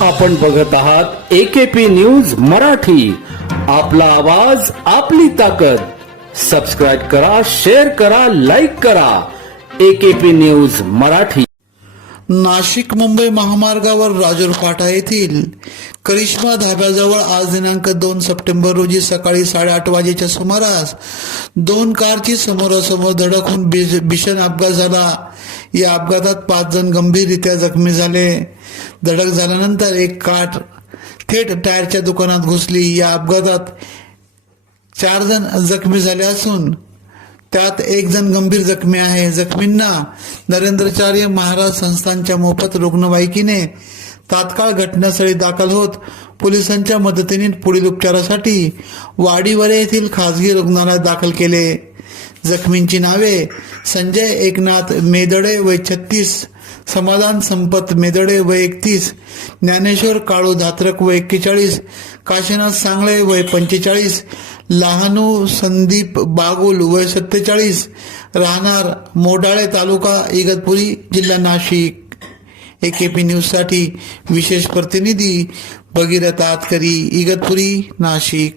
आपण बघत आहात एकेपी न्यूज मराठी. आपला आवाज आपली ताकद. सबस्क्राईब करा शेअर करा लाईक करा. AKP news Marathi. Nashik Mumbai महामार्गावर राजूर फाटा येथील करिश्मा धाब्याजवळ आज दिनांक दोन सप्टेंबर रोजी सकाळी साडेआठ वाजेच्या सुमारास दोन कारची समोरासमोर धडक होऊन भीषण अपघात झाला. या अपघातात पाच जण गंभीररित्या जखमी झाले. धडक झाल्यानंतर एक काठ थेट टायरच्या दुकानात घुसली. या अपघातात चार जण जखमी झाले असून त्यात एक जण गंभीर जखमी आहे. जखमींना नरेंद्रचार्य महाराज संस्थानच्या मोफत रुग्णवाहिकेने तात्काळ घटनास्थळी दाखल होत पोलिसांच्या मदतीने पुढील उपचारासाठी वाडीवरे येथील खासगी रुग्णालयात दाखल केले. जखमींची नावे संजय एकनाथ मेदडे वय छत्तीस समाधान संपत मेदडे वय एकतीस ज्ञानेश्वर काळू धात्रक वय एक्केचाळीस काशीनाथ सांगळे वय पंचेचाळीस लहानू संदीप बागुल वय सत्तेचाळीस राहणार मोडाळे तालुका इगतपुरी जिल्हा नाशिक. ए के पी न्यूजसाठी विशेष प्रतिनिधी भगीरथ आतकरी इगतपुरी नाशिक.